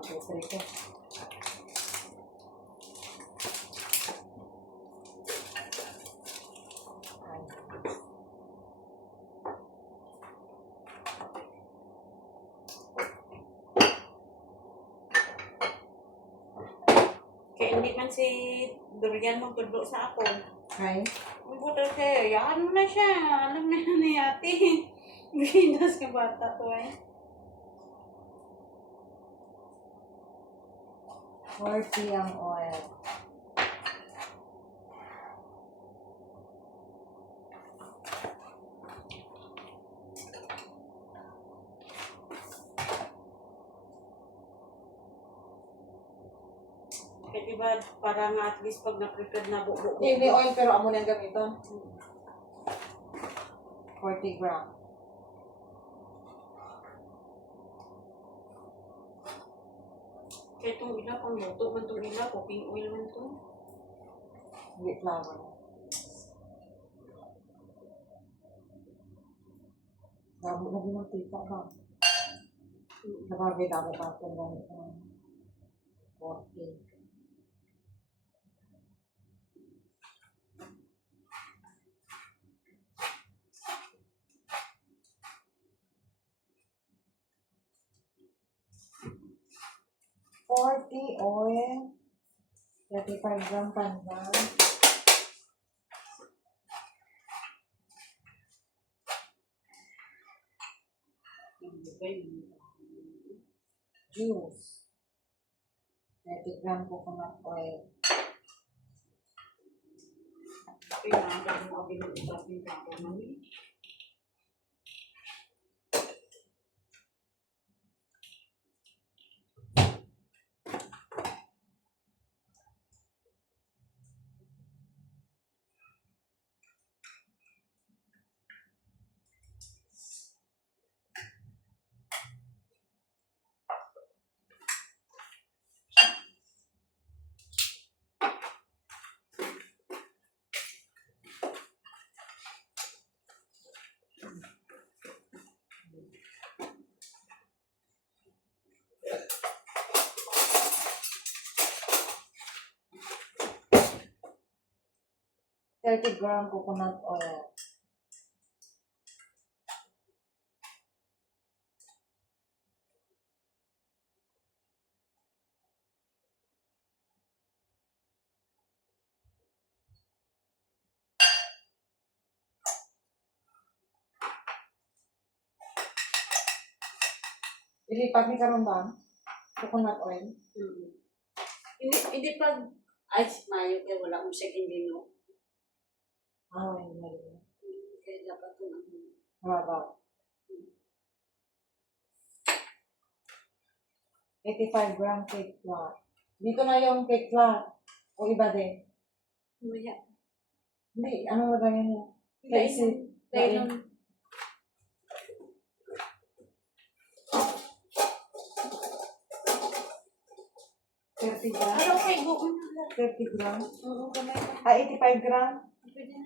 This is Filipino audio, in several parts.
mag-grocery ko. Kaya hindi man si Dorian magtudlo sa ako. Ay, Magbuto siya, yan mo na siya. Alam na yan ni ate. Ginas ka bata to eh. 40 ang oil. Kaya diba, para nga at least pag na-prepare na bubo. Hindi oil pero amo nang gamiton. 40 gram. Kaya itong ila, pang luto man itong ila, cooking oil man ito. Hindi flour. Damo na din ang tita ba? Nakagay damo pa ito ng 40. Oil, 35 gram pandan, juice, 30 gram coconut oil, Kaya nga, mo kami nag-usap yung tapo namin. gram coconut oil. Ilipat ni karon ba? Coconut oil. Hindi pag, ay, mayo kaya wala mo siya hindi no. Ah, hindi. Kaya dapat kung ano. Haba. 85 gram cake flour. Dito na yung cake flour. O iba din. Maya. Hindi, ano ba yan niya? Dahil 30 gram. ano kay go on. 30 gram. Oo, kamay ka. 85 gram. Pwede na.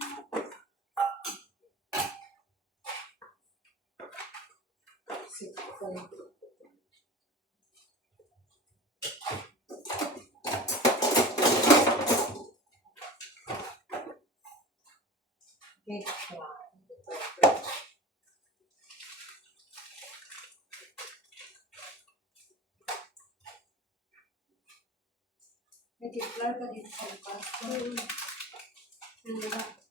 Cake flour. Nag-flour ka dito sa lipas. Hindi na.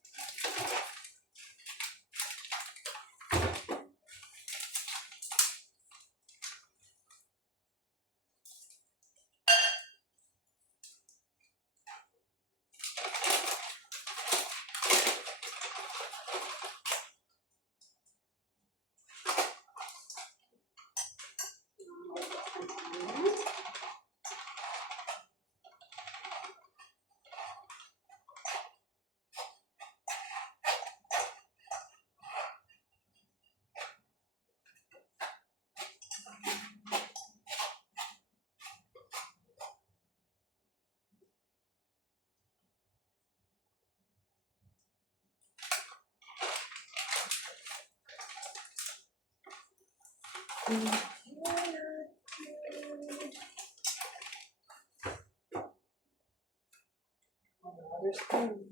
understand.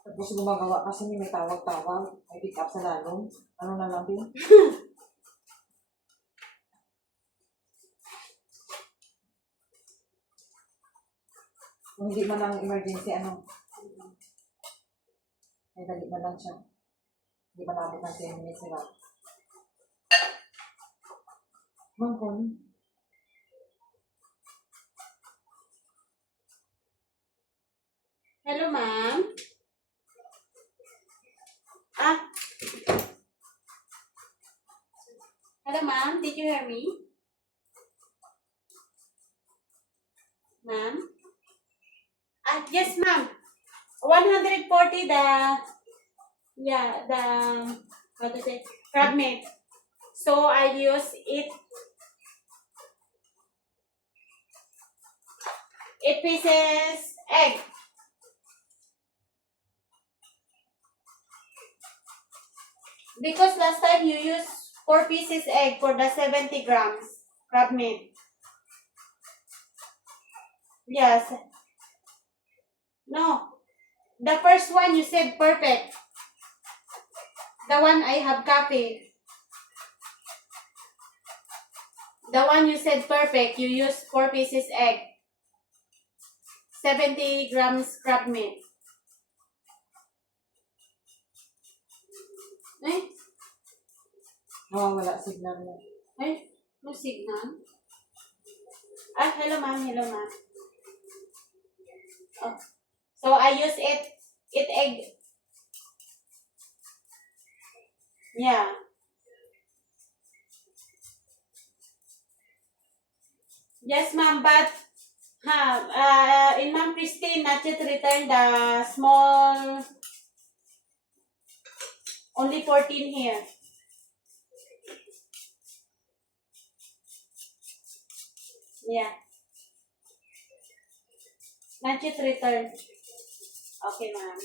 Tapos gumagawa kasi may tawag-tawag, may pick up sa lalong. Ano na lang din? Kung hindi man lang emergency, ano? May dali na lang siya. Hindi malapit ng 10 minutes nila. Mangkon. Hello, ma'am. Ah. Hello, ma'am. Did you hear me? Ma'am? Yes, ma'am. 140 what to say, crab meat. So, I use it 8 pieces egg. Because last time you used 4 pieces egg for the 70 grams crab meat. Yes. No. The first one you said perfect. The one I have copy. The one you said perfect, you used 4 pieces egg. 70 grams crab meat. Eh? Wala signal na. Eh? No signal? Hello ma'am, hello ma'am. Oh. So I use it egg. Yeah. Yes ma'am, but in Ma'am Christine, not yet returned the small, only 14 here. Yeah. Not yet returned. Okay, ma'am.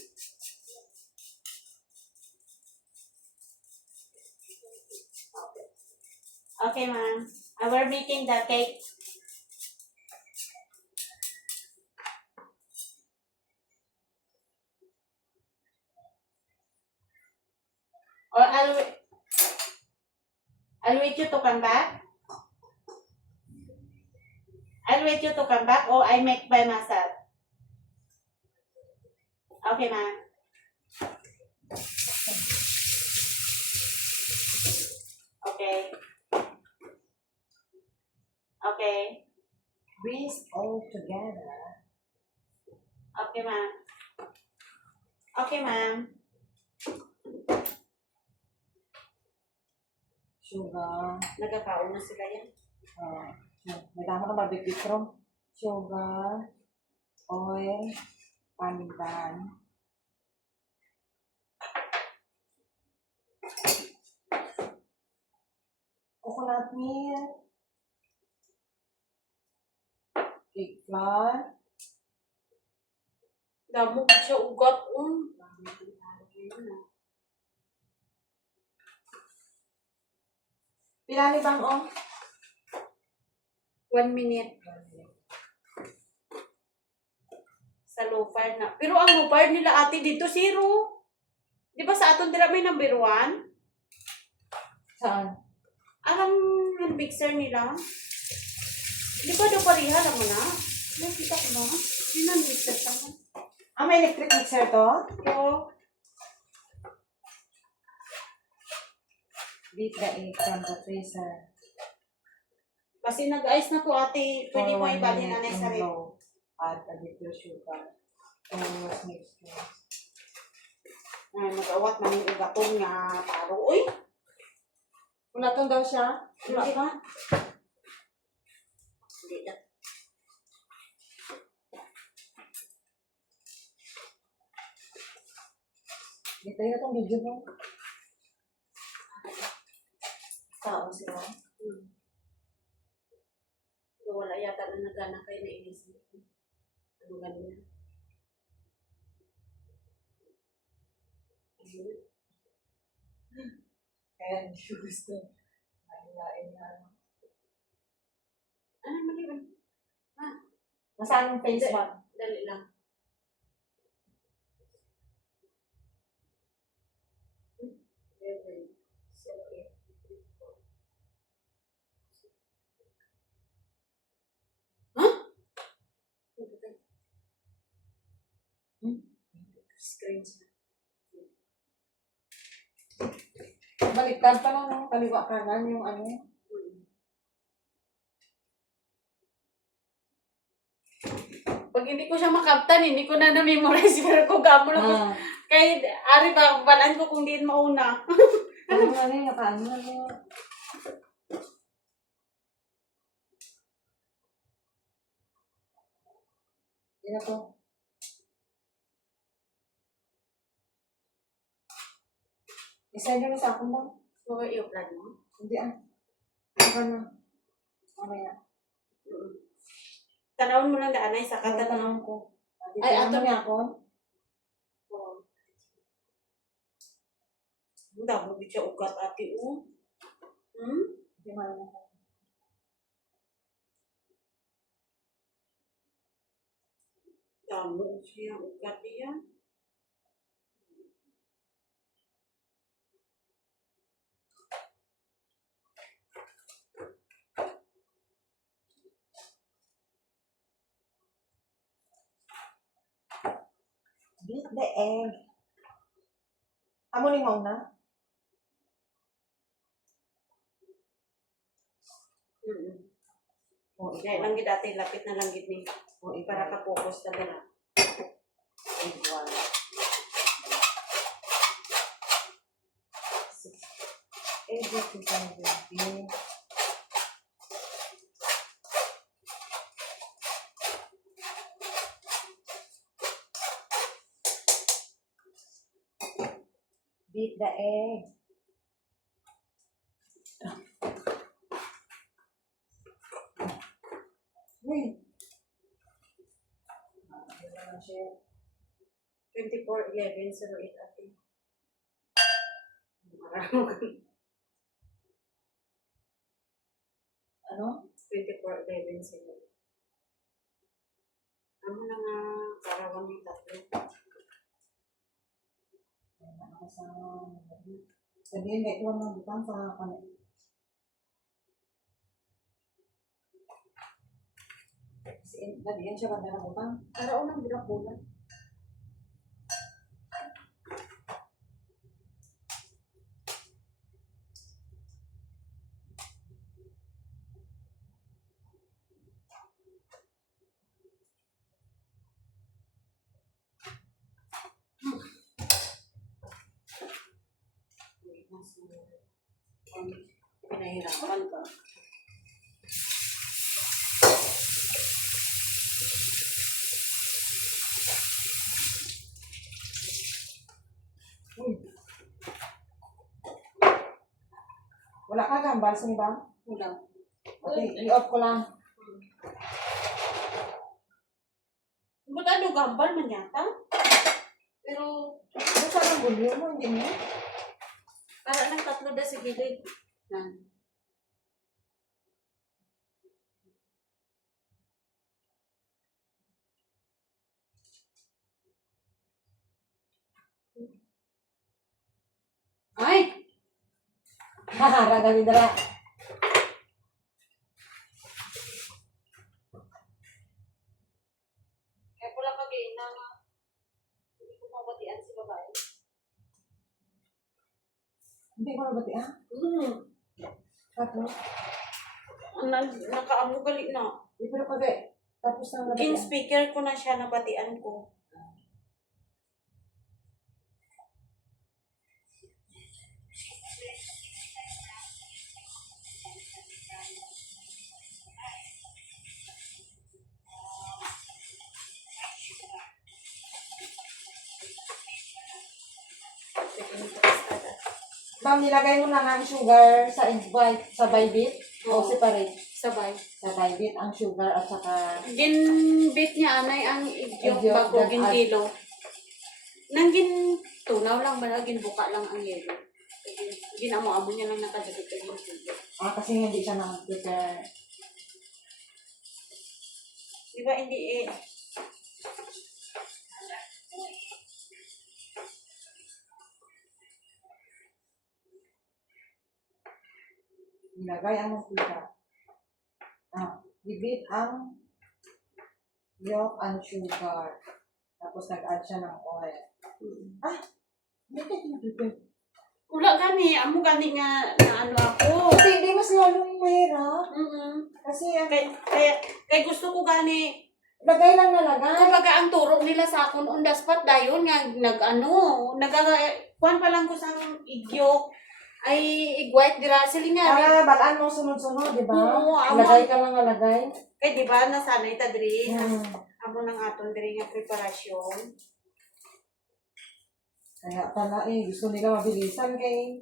Okay, ma'am. We're making the cake. Or I'll wait you to come back. I'll wait you to come back or I make by myself. Okay, ma'am. Okay. Okay. Breathe all together. Okay, ma'am. Okay, ma'am. Sugar. Nagkakaon na sila yan. May damo na barbecue from sugar, oil, pamintan. Coconut milk, cake flour, Damo ko siya ugat. pinali bang 1 minute. Sa low fire na. Pero ang low fire nila ate dito, 0. Di ba sa aton dila may number 1? Saan? Alam yung mixer nila? Di ba daw pariha naman na? Nakita ko na. Yun ang mixer sa mo. May electric mixer to? So, Beat the egg from the freezer. kasi nag-ice na to ate. Pwede For mo 1 ibali na minute sa in rep. low. Add a little sugar. Almost mixture. Ay, mag-awat man yung ugatong nga taro. Uy! Ulatong daw siya? Hindi ba? Hindi na. Dito yun itong video mo. Tao sila. Wala yata na nagana kayo na inisip. Ano ganyan? Ayun. Kaya hindi ko gusto. Ayun na. Ano mali ba? Nasaan yung face mo? Dali lang. Screen siya. Baliktad pa lang, no? Kaliwa kanan yung ano. Pag hindi ko siya makaptan, hindi ko na na-memorize. Pero kung gamo na ko. Kahit, ari ba, balaan ko kung diin mauna. Ano nga rin, nakaano na rin. Yan ako. Isa nyo na sa akin mo. So, i-upload mo? Hindi Ano na? Mamaya. Tanawin mo lang daan ay sa Ano kata. tanong ko? Ay, Ay, ato ato niya ako? Ang damo di siya ugat ate o. Hindi man ako. Damo siya ugat niya. Beat the egg. Amo limong na? O, Kaya lang gid ate, lapit na lang gid ni. O, Para ka focus na dala. Igual. Egg is on beat the egg. Wait. 24/11/08 ate. Marami. Ano? 24/11/08. Ano na nga karawang yung tatlo. Ako sa sabihin na ito ang butang sa kanin. Kasi nadiyan siya ganda ng butang. Araw ng bilang bulan. Pinahirapan ka. Wala ka gambal sa iba? Wala. Okay, i-off ko lang. Ba't ano, gambal man yata? Pero, Ano sa ang gulyo mo? Hindi mo? para lang tatlo na sa gilid. Yan. Ay! Haha, dali dala. Kaya ko lang kagayin na nga. Hindi ko mabatian si babae. Hindi ko nabati ah. Tapos, Nakaamugali na. di pero kagay. Tapos na nabati. In speaker ko na siya, nabatian ko. Ma'am, nilagay mo na nga ang sugar sa invite, sa Bybit o Oo. separate? Sabay. Sa Bybit, ang sugar at saka Ginbit niya anay ang igyok Igyok, bago then ginkilo. Nang tunaw lang ba ginbuka lang ang yelo. Ginamo-amo niya lang nakadagdag ka ginkilo. kasi hindi siya na-prepare. Di ba hindi eh. Nilagay ang mantika. Bibit ang yolk and sugar. Tapos nag-add siya ng oil. Hindi ka tinipid. Wala gani, amo gani nga na ano ako. Kasi hindi mas lalong mahirap. Kasi Kay gusto ko gani. lagay lang na lagay. Kumbaga ang turo nila sa akon on the spot dayon nga kuan pa lang ko sa igyok ay igwait dira sila nga. Balaan mo sunod-sunod, di ba? Oo, Lagay ka lang na lagay. Kay di ba nasanay ta diri Hmm. amo nang aton diri nga preparasyon. Kaya pala gusto nila mabilisan kay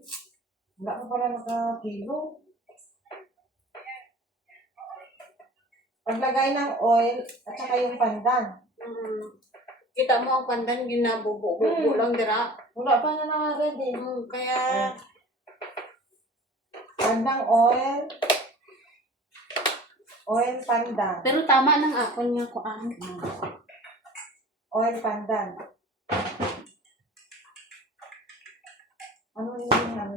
wala pa pala naka-kilo. Paglagay ng oil at saka yung pandan. Kita mo ang pandan ginabubo-bubo lang dira. Wala pa na naka-ready. Kaya Pandang oil. Oil pandan. pero tama nang akon nga kuan. Oil pandan. Ano yung ano?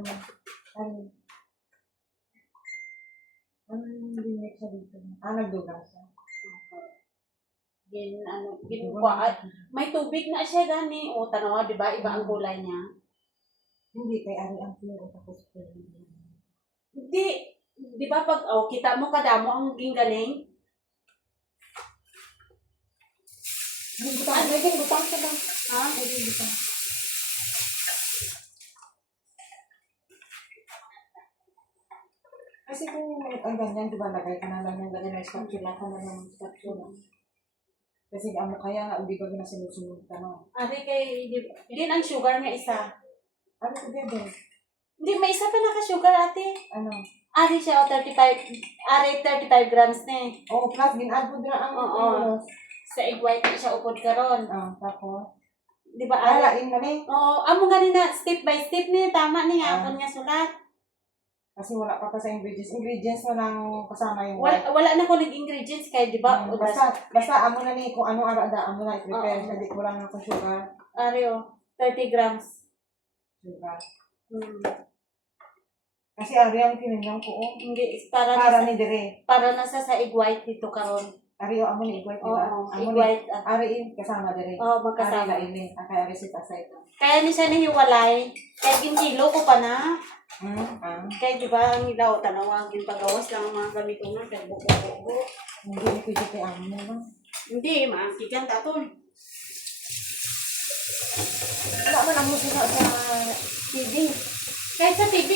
Ano yung dinig sa dito? Nagdugas siya. May tubig na siya gani. O tanawa, di ba? Iba ang kulay niya. Hindi, kay ari ang puro tapos puro. Hindi. Di ba pag, kita mo kadamo ang gingaling? Naging butang ka ba? Ha? Naging butang. Kasi kung ang ganyan, di ba, lagay ka na lang yung ganyan, may spatula ka na lang ng spatula. Kasi ano kaya nga, hindi ba ginasunod-sunod ka na? Ari kay, din ang sugar nga isa. Ano ko bebe? Hindi, may isa pa naka-sugar ate. Ano? Ari siya, 35 grams na eh. Oo, plus, gin-add mo din ang Oo. Sa egg white na siya upod karon. Tapos? Di ba ari? Alain na ni. Oo, amo gani na step by step ni tama ni nga akon nga sulat. Kasi wala pa sa ingredients. Ingredients na lang kasama yung Wala na ko nag-ingredients kay di ba? Basta amo na ni kung ano arada, amo na i-prepare. Hindi ko lang ako sugar. Ari 30 grams. Sugar. Kasi ari ang kininyong ko. Hindi, Para ni dire. para na sa egg white dito karon. Ari amo ni igway diba? Oo, Amo egg ni white. ari kasama dire. Oo, Ari magkasama. la ini. Kaya ari si tasay ito. Kaya ni siya nahiwalay. Kaya ginkilo ko pa na. Kaya di ba ang ilaw, tanawa, ginpagawas lang ang mga gamit ko nga. Kaya buko-buko. Hindi ni pwede kay amo na. Hindi, maangkikan taton. Wala man ang musika sa TV. Kahit sa TV,